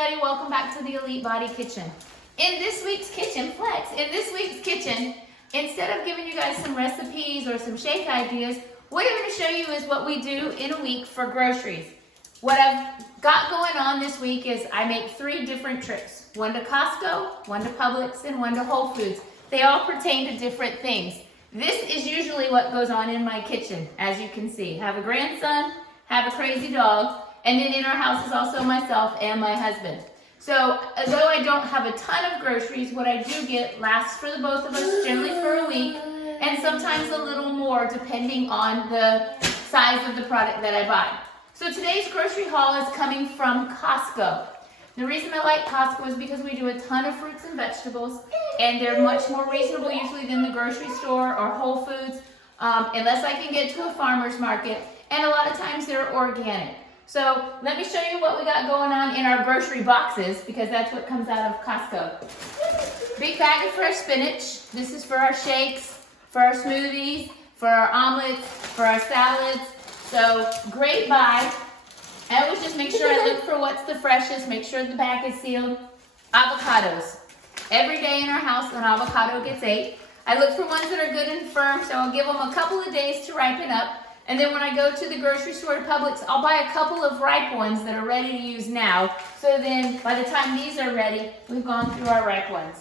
everybody, welcome back to the Elite Body Kitchen. In this week's kitchen, instead of giving you guys some recipes or some shake ideas, what I'm going to show you is what we do in a week for groceries. What I've got going on this week is I make 3 different trips. One to Costco, one to Publix, and one to Whole Foods. They all pertain to different things. This is usually what goes on in my kitchen, as you can see. I have a grandson, have a crazy dog, and then in our house is also myself and my husband. So, although I don't have a ton of groceries, what I do get lasts for the both of us generally for a week, and sometimes a little more depending on the size of the product that I buy. So today's grocery haul is coming from Costco. The reason I like Costco is because we do a ton of fruits and vegetables, and they're much more reasonable usually than the grocery store or Whole Foods, unless I can get to a farmer's market, and a lot of times they're organic. So let me show you what we got going on in our grocery boxes, because that's what comes out of Costco. Big bag of fresh spinach. This is for our shakes, for our smoothies, for our omelets, for our salads. So great buy. I always just make sure I look for what's the freshest, make sure the bag is sealed. Avocados. Every day in our house an avocado gets ate. I look for ones that are good and firm, so I'll give them a couple of days to ripen up. And then when I go to the grocery store to Publix, I'll buy a couple of ripe ones that are ready to use now. So then by the time these are ready, we've gone through our ripe ones.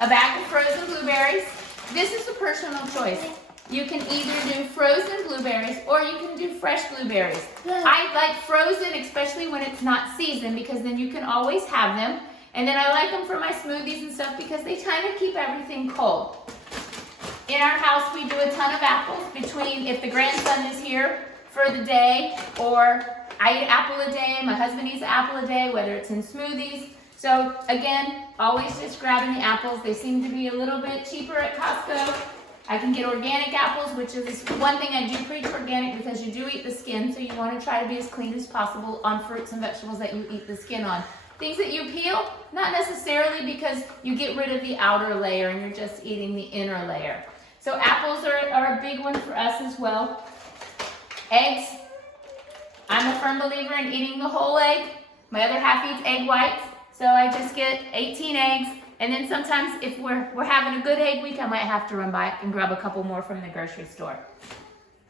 A bag of frozen blueberries. This is a personal choice. You can either do frozen blueberries or you can do fresh blueberries. I like frozen, especially when it's not seasoned, because then you can always have them. And then I like them for my smoothies and stuff because they kind of keep everything cold. In our house, we do a ton of apples between if the grandson is here for the day, or I eat an apple a day, my husband eats an apple a day, whether it's in smoothies. So again, always just grabbing the apples. They seem to be a little bit cheaper at Costco. I can get organic apples, which is one thing I do preach organic, because you do eat the skin, so you want to try to be as clean as possible on fruits and vegetables that you eat the skin on. Things that you peel, not necessarily, because you get rid of the outer layer and you're just eating the inner layer. So apples are a big one for us as well. Eggs. I'm a firm believer in eating the whole egg. My other half eats egg whites, so I just get 18 eggs. And then sometimes if we're having a good egg week, I might have to run by and grab a couple more from the grocery store.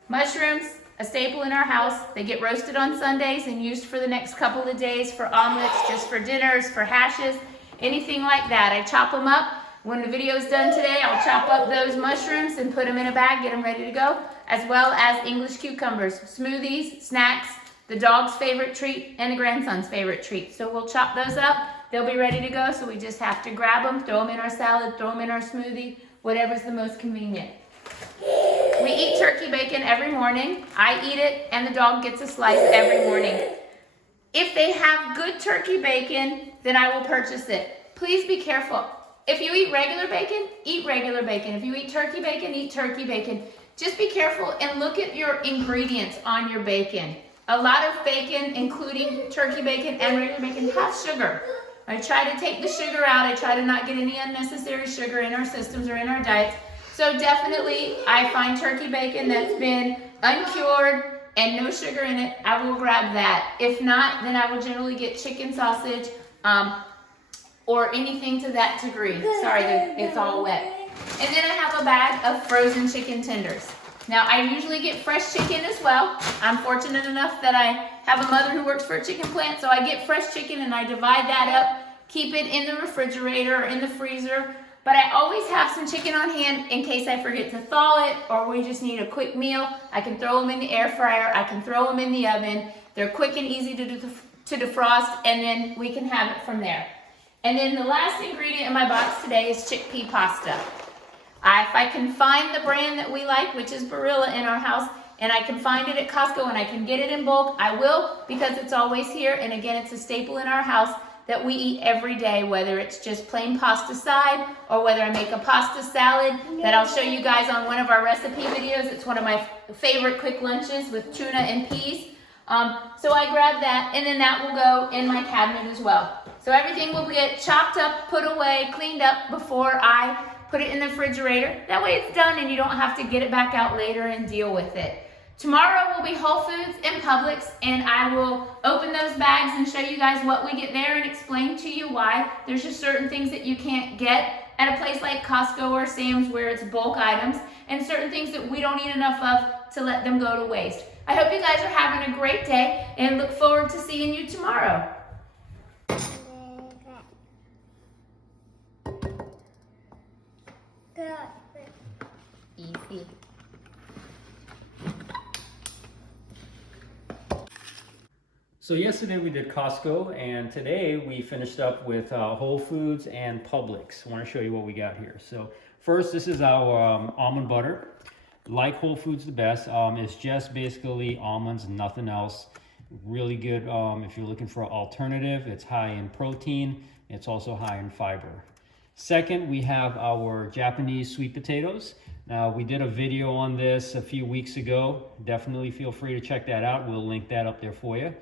Mushrooms, a staple in our house. They get roasted on Sundays and used for the next couple of days for omelets, just for dinners, for hashes, anything like that. I chop them up. When the video is done today, I'll chop up those mushrooms and put them in a bag, get them ready to go, as well as English cucumbers, smoothies, snacks, the dog's favorite treat, and the grandson's favorite treat. So we'll chop those up. They'll be ready to go, so we just have to grab them, throw them in our salad, throw them in our smoothie, whatever's the most convenient. We eat turkey bacon every morning. I eat it, and the dog gets a slice every morning. If they have good turkey bacon, then I will purchase it. Please be careful. If you eat regular bacon, eat regular bacon. If you eat turkey bacon, eat turkey bacon. Just be careful and look at your ingredients on your bacon. A lot of bacon, including turkey bacon and regular bacon, have sugar. I try to take the sugar out. I try to not get any unnecessary sugar in our systems or in our diets. So definitely, I find turkey bacon that's been uncured and no sugar in it, I will grab that. If not, then I will generally get chicken sausage, or anything to that degree. Sorry, it's all wet. And then I have a bag of frozen chicken tenders. Now, I usually get fresh chicken as well. I'm fortunate enough that I have a mother who works for a chicken plant, so I get fresh chicken and I divide that up, keep it in the refrigerator or in the freezer. But I always have some chicken on hand in case I forget to thaw it, or we just need a quick meal. I can throw them in the air fryer. I can throw them in the oven. They're quick and easy to defrost, and then we can have it from there. And then the last ingredient in my box today is chickpea pasta. If I can find the brand that we like, which is Barilla in our house, and I can find it at Costco and I can get it in bulk, I will, because it's always here. And again, it's a staple in our house that we eat every day, whether it's just plain pasta side or whether I make a pasta salad that I'll show you guys on one of our recipe videos. It's one of my favorite quick lunches with tuna and peas. So I grab that, and then that will go in my cabinet as well. So everything will get chopped up, put away, cleaned up before I put it in the refrigerator. That way it's done and you don't have to get it back out later and deal with it. Tomorrow will be Whole Foods and Publix, and I will open those bags and show you guys what we get there and explain to you why. There's just certain things that you can't get at a place like Costco or Sam's where it's bulk items, and certain things that we don't eat enough of to let them go to waste. I hope you guys are having a great day and look forward to seeing you tomorrow. Easy. So yesterday we did Costco, and today we finished up with Whole Foods and Publix. I want to show you what we got here. So first, this is our almond butter. Like Whole Foods the best. It's just basically almonds, nothing else. Really good if you're looking for an alternative. It's high in protein. It's also high in fiber. Second, we have our Japanese sweet potatoes. Now, we did a video on this a few weeks ago. Definitely feel free to check that out. We'll link that up there for you.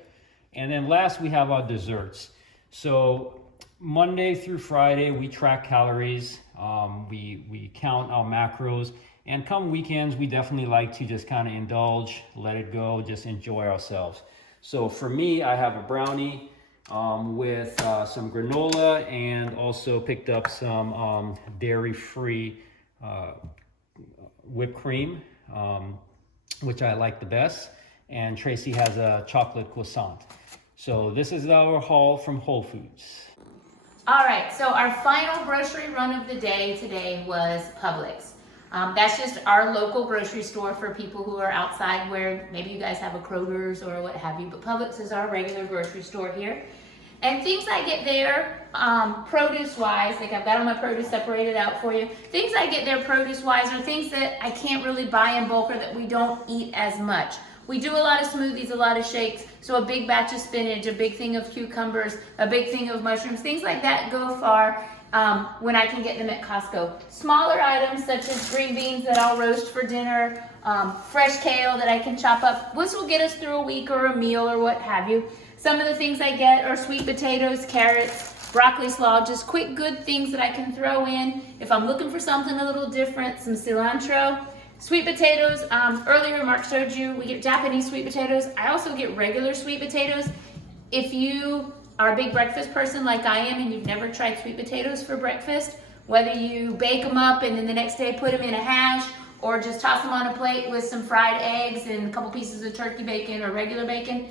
And then last, we have our desserts. So Monday through Friday, we track calories. We count our macros. And come weekends, we definitely like to just kind of indulge, let it go, just enjoy ourselves. So for me, I have a brownie with some granola, and also picked up some dairy-free whipped cream, which I like the best. And Tracy has a chocolate croissant. So this is our haul from Whole Foods. All right, so our final grocery run of the day today was Publix. That's just our local grocery store for people who are outside, where maybe you guys have a Kroger's or what have you, but Publix is our regular grocery store here. And things I get there, produce-wise, like I've got all my produce separated out for you. Things I get there produce-wise are things that I can't really buy in bulk or that we don't eat as much. We do a lot of smoothies, a lot of shakes, so a big batch of spinach, a big thing of cucumbers, a big thing of mushrooms, things like that go far when I can get them at Costco. Smaller items such as green beans that I'll roast for dinner, fresh kale that I can chop up. This will get us through a week or a meal or what have you. Some of the things I get are sweet potatoes, carrots, broccoli slaw, just quick good things that I can throw in. If I'm looking for something a little different, some cilantro. Sweet potatoes, earlier Mark showed you, we get Japanese sweet potatoes. I also get regular sweet potatoes. If you are a big breakfast person like I am and you've never tried sweet potatoes for breakfast, whether you bake them up and then the next day put them in a hash, or just toss them on a plate with some fried eggs and a couple pieces of turkey bacon or regular bacon,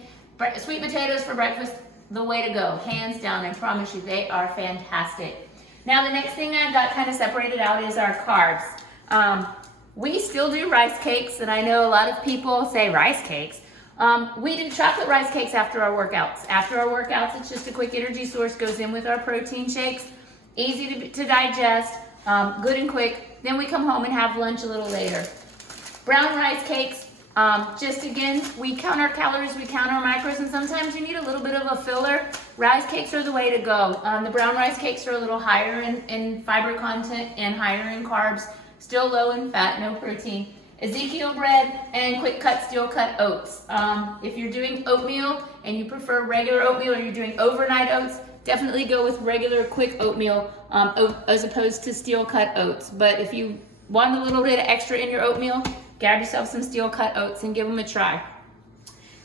sweet potatoes for breakfast, the way to go, hands down. I promise you, they are fantastic. Now the next thing I've got kind of separated out is our carbs. We still do rice cakes, and I know a lot of people say rice cakes. We do chocolate rice cakes after our workouts. After our workouts, it's just a quick energy source, goes in with our protein shakes, easy to digest, good and quick. Then we come home and have lunch a little later. Brown rice cakes, just again, we count our calories, we count our macros, and sometimes you need a little bit of a filler. Rice cakes are the way to go. The brown rice cakes are a little higher in fiber content and higher in carbs. Still low in fat, no protein. Ezekiel bread and quick cut steel cut oats. If you're doing oatmeal and you prefer regular oatmeal, or you're doing overnight oats, definitely go with regular quick oatmeal as opposed to steel cut oats. But if you want a little bit of extra in your oatmeal, grab yourself some steel cut oats and give them a try.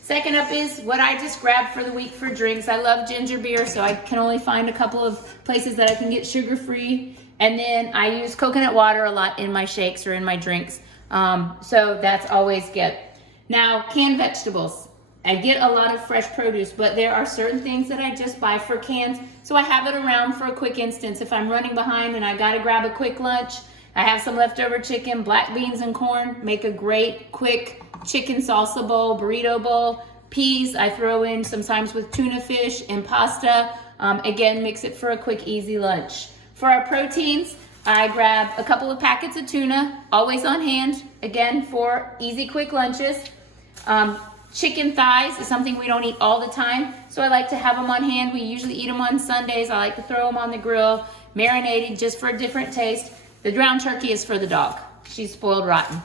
Second up is what I just grabbed for the week for drinks. I love ginger beer, so I can only find a couple of places that I can get sugar-free. And then I use coconut water a lot in my shakes or in my drinks. So that's always good. Now, canned vegetables. I get a lot of fresh produce, but there are certain things that I just buy for cans. So I have it around for a quick instance. If I'm running behind and I gotta grab a quick lunch, I have some leftover chicken, black beans and corn, make a great quick chicken salsa bowl, burrito bowl. Peas, I throw in sometimes with tuna fish and pasta. Again, mix it for a quick, easy lunch. For our proteins, I grab a couple of packets of tuna, always on hand, again, for easy, quick lunches. Chicken thighs is something we don't eat all the time, so I like to have them on hand. We usually eat them on Sundays. I like to throw them on the grill, marinated just for a different taste. The ground turkey is for the dog. She's spoiled rotten.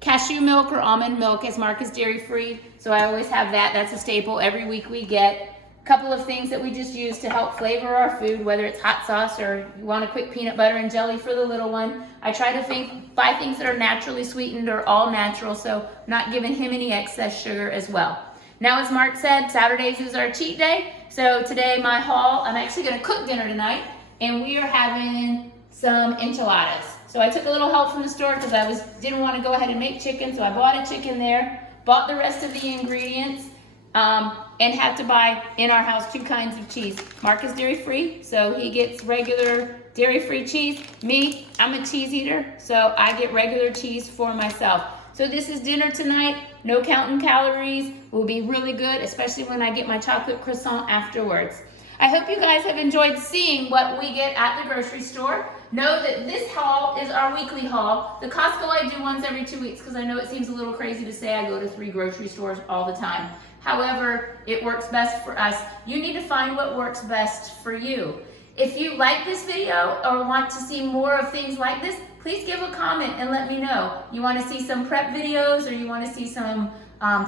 Cashew milk or almond milk, as Mark is dairy-free, so I always have that. That's a staple every week we get. couple of things that we just use to help flavor our food, whether it's hot sauce or you want a quick peanut butter and jelly for the little one. I try to buy things that are naturally sweetened or all natural, so not giving him any excess sugar as well. Now, as Mark said, Saturdays is our cheat day. So today my haul, I'm actually gonna cook dinner tonight, and we are having some enchiladas. So I took a little help from the store because I didn't want to go ahead and make chicken, so I bought a chicken there, bought the rest of the ingredients, and had to buy in our house 2 kinds of cheese. Mark is dairy free, so he gets regular dairy free cheese. Me, I'm a cheese eater, so I get regular cheese for myself. So this is dinner tonight, no counting calories, will be really good, especially when I get my chocolate croissant afterwards. I hope you guys have enjoyed seeing what we get at the grocery store. Know that this haul is our weekly haul. The Costco I do once every 2 weeks because I know it seems a little crazy to say I go to 3 grocery stores all the time. However, it works best for us. You need to find what works best for you. If you like this video or want to see more of things like this, please give a comment and let me know. You want to see some prep videos or you want to see some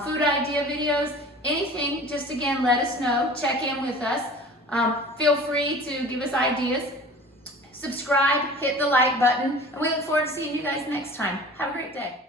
food idea videos, anything, just again, let us know. Check in with us. Feel free to give us ideas. Subscribe, hit the like button, and we look forward to seeing you guys next time. Have a great day.